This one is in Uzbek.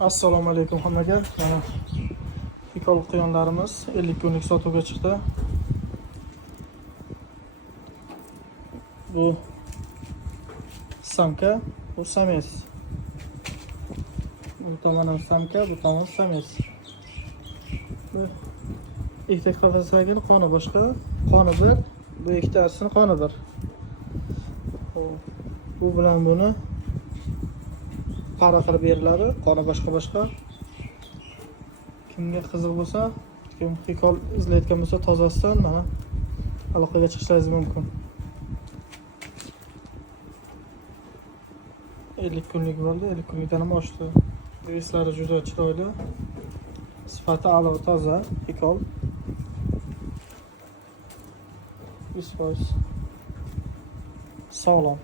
Assalomu alaykum hammaga. Mana hikol quyonlarimiz 50 kunlik sotuvga chiqdi. Bu samka, bu samец. Bu tomon samka, bu tomon samец. Bu ikkita qafasdagi qoni boshqa, qoni bir, bu ikkitasini qoni bir. Bu bilan buni para qilib beriladi, qoni boshqa. Kimga qiziq bo'lsa, kim hikol izlayotgan bo'lsa, tozasidan mana aloqaga chiqishingiz mumkin. 50 kunlik bo'ldi, 50 kunlikdan ham oshdi. Reslari juda chiroyli. Sifati a'lo, toza hikol. 100% sog'lom.